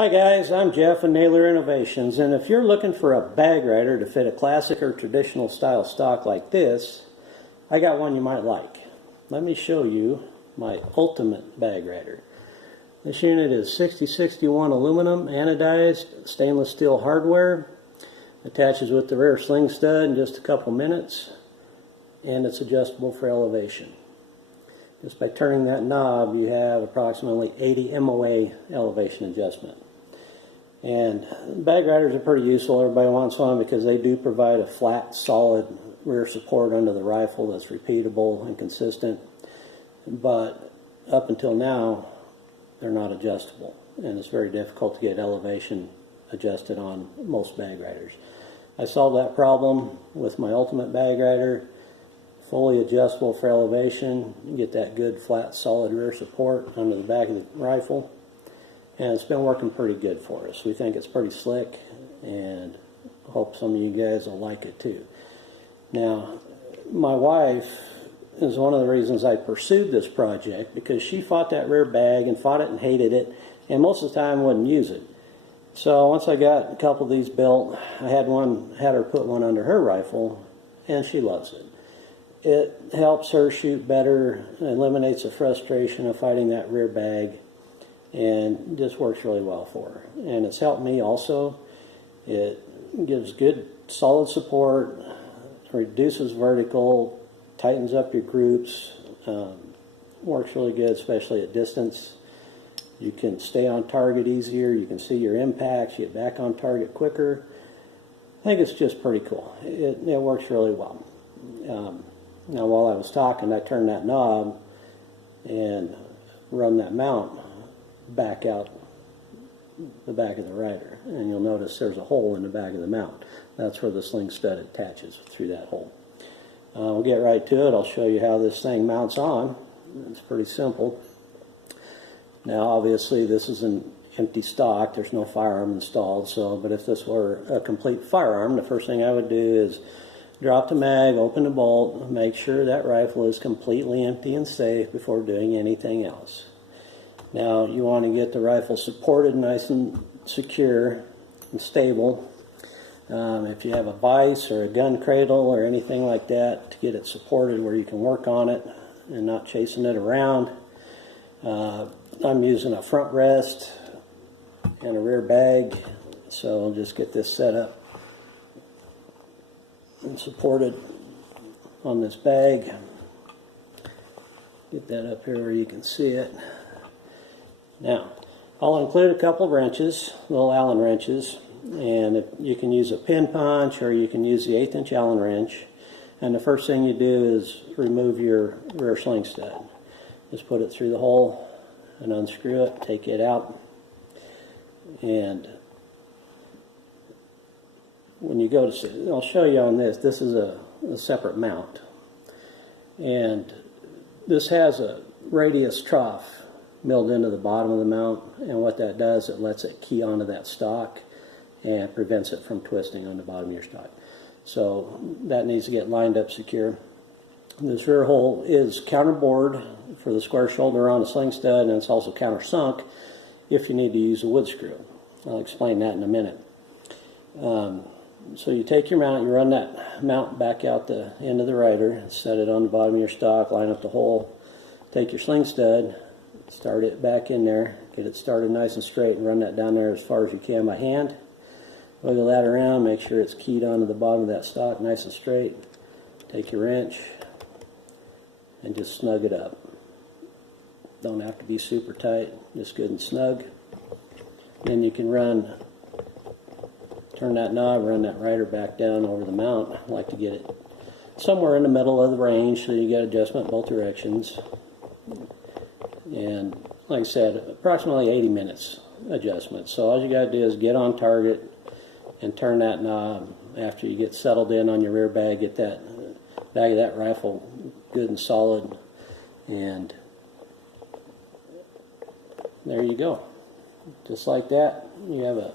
Hi guys, I'm Jeff with Naylor Innovations, and if you're looking for a bag rider to fit a classic or traditional style stock like this, I got one you might like. Let me show you my ultimate bag rider. This unit is 6061 aluminum, anodized, stainless steel hardware, attaches with the rear sling stud in just a couple minutes, and it's adjustable for elevation. Just by turning that knob, you have approximately 80 MOA elevation adjustment. And bag riders are pretty useful. Everybody wants one because they do provide a flat, solid rear support under the rifle that's repeatable and consistent. But up until now, they're not adjustable, and it's very difficult to get elevation adjusted on most bag riders. I solved that problem with my ultimate bag rider. Fully adjustable for elevation. You get that good flat solid rear support under the back of the rifle, and it's been working pretty good for us. We think it's pretty slick, and hope some of you guys will like it too. Now, my wife is one of the reasons I pursued this project, because she fought that rear bag and fought it and hated it, and most of the time wouldn't use it. So once I got a couple of these built, I had her put one under her rifle, and she loves it. It helps her shoot better, eliminates the frustration of fighting that rear bag, and just works really well for her. And it's helped me also. It gives good solid support, reduces vertical, tightens up your groups, works really good, especially at distance. You can stay on target easier, you can see your impacts, you get back on target quicker. I think it's just pretty cool. It works really well. Now, while I was talking, I turned that knob and run that mount back out the back of the rider, and you'll notice there's a hole in the back of the mount. That's where the sling stud attaches, through that hole. We'll get right to it. I'll show you how this thing mounts on. It's pretty simple. Now, obviously, this is an empty stock. There's no firearm installed, but if this were a complete firearm, the first thing I would do is drop the mag, open the bolt, make sure that rifle is completely empty and safe before doing anything else. Now, you want to get the rifle supported nice and secure and stable. If you have a vise or a gun cradle or anything like that, to get it supported where you can work on it and not chasing it around. I'm using a front rest and a rear bag, so I'll just get this set up and supported on this bag. Get that up here where you can see it. Now, I'll include a couple of wrenches, little Allen wrenches, and you can use a pin punch or you can use the 1/8 inch Allen wrench. And the first thing you do is remove your rear sling stud. Just put it through the hole and unscrew it, take it out, and when you go to, I'll show you on this is a separate mount, and this has a radius trough milled into the bottom of the mount, and what that does, it lets it key onto that stock and prevents it from twisting on the bottom of your stock. So that needs to get lined up secure. This rear hole is counterbored for the square shoulder on the sling stud, and it's also countersunk if you need to use a wood screw. I'll explain that in a minute. So you take your mount, you run that mount back out the end of the rider, set it on the bottom of your stock, line up the hole, take your sling stud, start it back in there, get it started nice and straight, and run that down there as far as you can by hand. Wiggle that around, make sure it's keyed onto the bottom of that stock nice and straight. Take your wrench and just snug it up. Don't have to be super tight, just good and snug. Then you can turn that knob, run that rider back down over the mount. I like to get it somewhere in the middle of the range so you get adjustment both directions. And like I said, approximately 80 minutes adjustment. So all you got to do is get on target and turn that knob. After you get settled in on your rear bag, get that bag of that rifle good and solid, and there you go. Just like that, you have a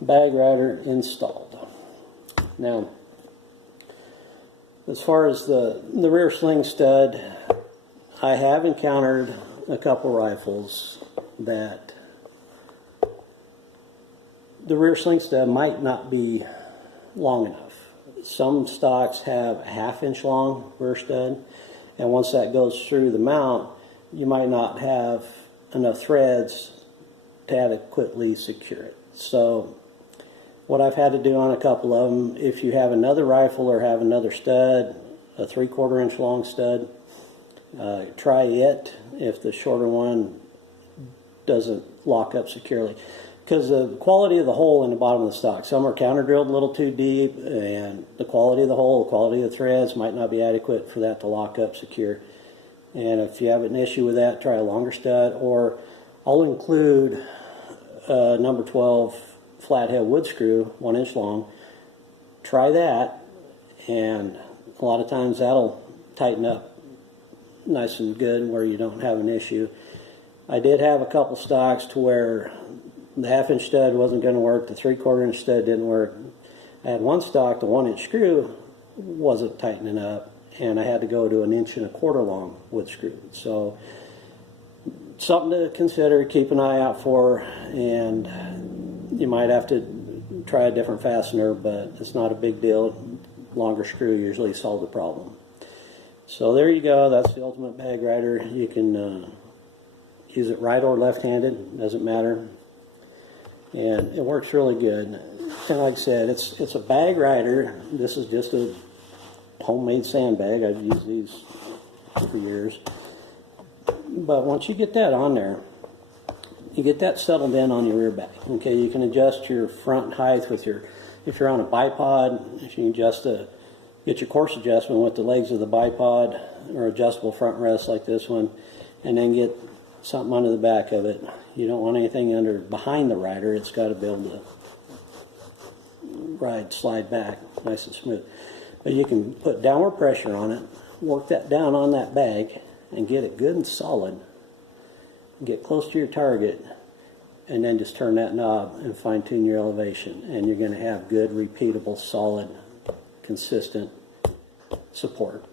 bag rider installed. Now, as far as the rear sling stud, I have encountered a couple rifles that the rear sling stud might not be long enough. Some stocks have a 1/2 inch long rear stud, and once that goes through the mount, you might not have enough threads to adequately secure it. So what I've had to do on a couple of them, if you have another rifle or have another stud, a 3/4 inch long stud, try it if the shorter one doesn't lock up securely. Because the quality of the hole in the bottom of the stock, some are counter drilled a little too deep, and the quality of the hole, the quality of the threads might not be adequate for that to lock up secure. And if you have an issue with that, try a longer stud, or I'll include number 12 flathead wood screw, 1 inch long. Try that, and a lot of times that'll tighten up nice and good where you don't have an issue. I did have a couple stocks to where the 1/2 inch stud wasn't going to work, the 3/4 inch stud didn't work. I had one stock, the 1 inch screw wasn't tightening up, and I had to go to an 1.25 inch long wood screw. So something to consider, keep an eye out for, and you might have to try a different fastener, but it's not a big deal. Longer screw usually solves the problem. So there you go, that's the Ultimate Bag Rider. You can use it right or left-handed, doesn't matter. And it works really good. And like I said, it's a bag rider. This is just a homemade sandbag. I've used these for years. But once you get that on there, you get that settled in on your rear bag. Okay, you can adjust your front height with your, if you're on a bipod, if you can adjust get your course adjustment with the legs of the bipod or adjustable front rest like this one, and then get something under the back of it. You don't want anything behind the rider. It's got to be able to slide back nice and smooth. But you can put downward pressure on it, work that down on that bag, and get it good and solid. Get close to your target, and then just turn that knob and fine tune your elevation, and you're going to have good, repeatable, solid, consistent support.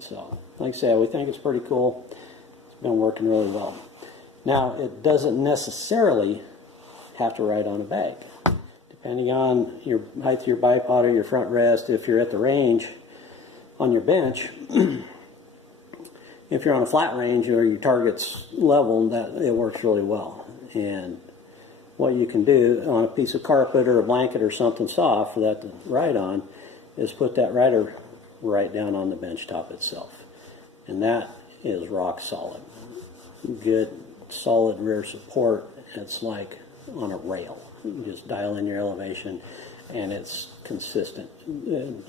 So, like I said, we think it's pretty cool. It's been working really well. Now, it doesn't necessarily have to ride on a bag. Depending on your height of your bipod or your front rest, if you're at the range on your bench, if you're on a flat range or your target's level, that it works really well. And what you can do on a piece of carpet or a blanket or something soft for that to ride on is put that rider right down on the bench top itself. And that is rock solid. Good, solid rear support. It's like on a rail. You just dial in your elevation, and it's consistent. And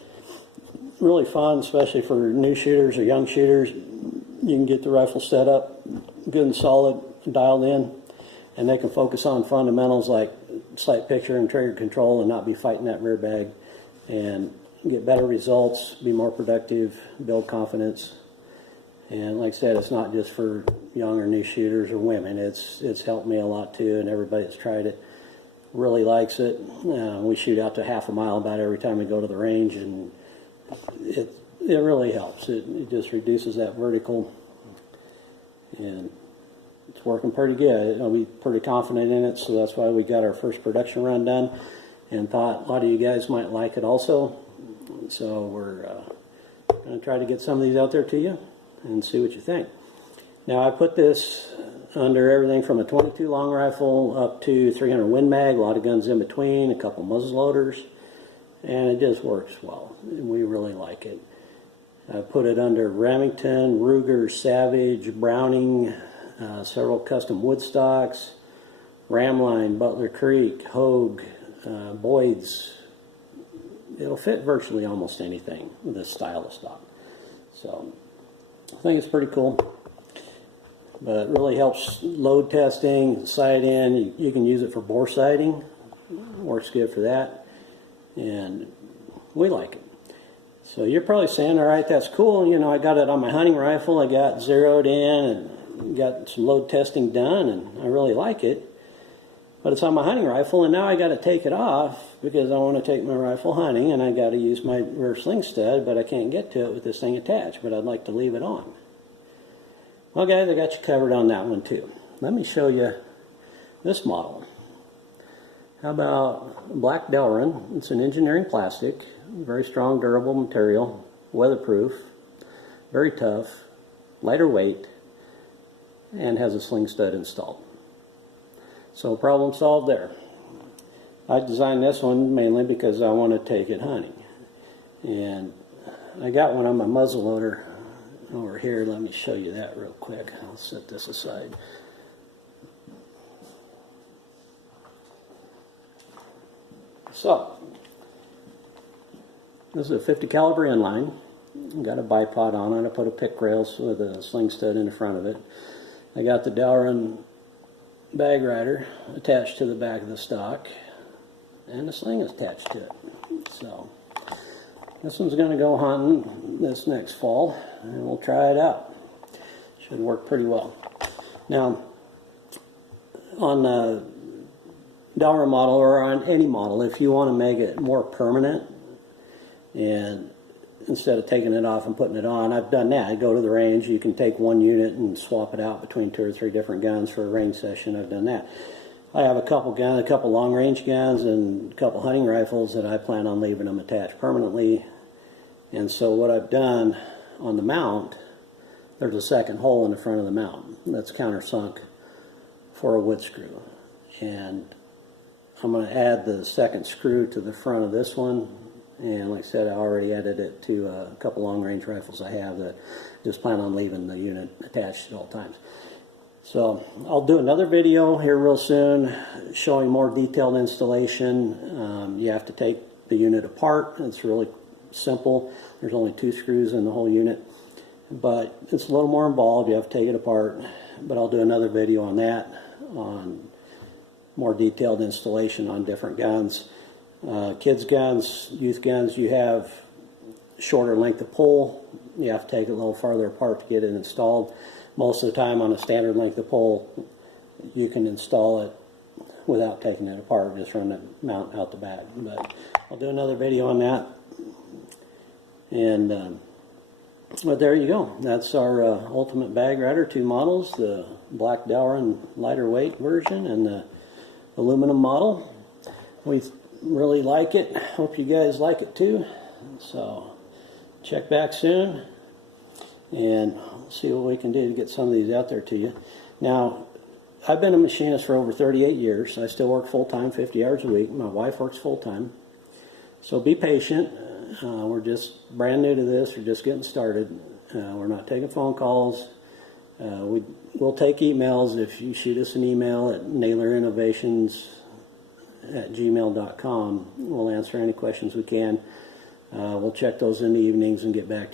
really fun, especially for new shooters or young shooters. You can get the rifle set up good and solid, dialed in, and they can focus on fundamentals like sight picture and trigger control and not be fighting that rear bag, and get better results, be more productive, build confidence. And like I said, it's not just for young or new shooters or women. It's helped me a lot too, and everybody that's tried it really likes it. We shoot out to 1/2 mile about every time we go to the range, and it really helps. It just reduces that vertical, and it's working pretty good. I'll be pretty confident in it, so that's why we got our first production run done and thought a lot of you guys might like it also. So we're going to try to get some of these out there to you and see what you think. Now, I put this under everything from a 22 long rifle up to 300 Win Mag, a lot of guns in between, a couple muzzle loaders, and it just works well. We really like it. I put it under Remington, Ruger, Savage, Browning, several custom wood stocks, Ramline, Butler Creek, Hogue, Boyd's. It'll fit virtually almost anything with this style of stock. So I think it's pretty cool. But it really helps load testing, sight in. You can use it for bore sighting. Works good for that. And we like it. So you're probably saying, all right, that's cool. You know, I got it on my hunting rifle. I got zeroed in and got some load testing done, and I really like it. But it's on my hunting rifle, and now I got to take it off because I want to take my rifle hunting, and I got to use my rear sling stud, but I can't get to it with this thing attached, but I'd like to leave it on. Well, guys, I got you covered on that one too. Let me show you this model. How about black Delrin? It's an engineering plastic, very strong, durable material, weatherproof, very tough, lighter weight, and has a sling stud installed. So problem solved there. I designed this one mainly because I want to take it hunting. And I got one on my muzzle loader over here. Let me show you that real quick. I'll set this aside. So, this is a 50 caliber inline. Got a bipod on it. I put a pick rails with a sling stud in the front of it. I got the Delrin bag rider attached to the back of the stock, and the sling is attached to it. So, this one's going to go hunting this next fall, and we'll try it out. Should work pretty well. Now, on the Delrin model, or on any model, if you want to make it more permanent, and instead of taking it off and putting it on, I've done that. I go to the range, you can take one unit and swap it out between 2 or 3 different guns for a range session. I've done that. I have a couple guns, a couple long range guns, and a couple hunting rifles that I plan on leaving them attached permanently. And so what I've done on the mount, there's a second hole in the front of the mount that's countersunk for a wood screw. And I'm going to add the second screw to the front of this one. And like I said, I already added it to a couple long range rifles I have that just plan on leaving the unit attached at all times. So I'll do another video here real soon showing more detailed installation. You have to take the unit apart. It's really simple. There's only 2 screws in the whole unit, but it's a little more involved. You have to take it apart, but I'll do another video on that, on more detailed installation on different guns. Kids guns, youth guns, you have shorter length of pole. You have to take it a little farther apart to get it installed. Most of the time on a standard length of pole, you can install it without taking it apart, just run the mount out the back. But I'll do another video on that. And but there you go. That's our Ultimate Bag Rider, 2 models, the black Delrin lighter weight version and the aluminum model. We really like it. Hope you guys like it too. So check back soon and see what we can do to get some of these out there to you. Now, I've been a machinist for over 38 years. I still work full-time, 50 hours a week. My wife works full-time. So be patient. We're just brand new to this. We're just getting started. We're not taking phone calls. We'll take emails. If you shoot us an email at naylerinnovations@gmail.com, we'll answer any questions we can. We'll check those in the evenings and get back to you.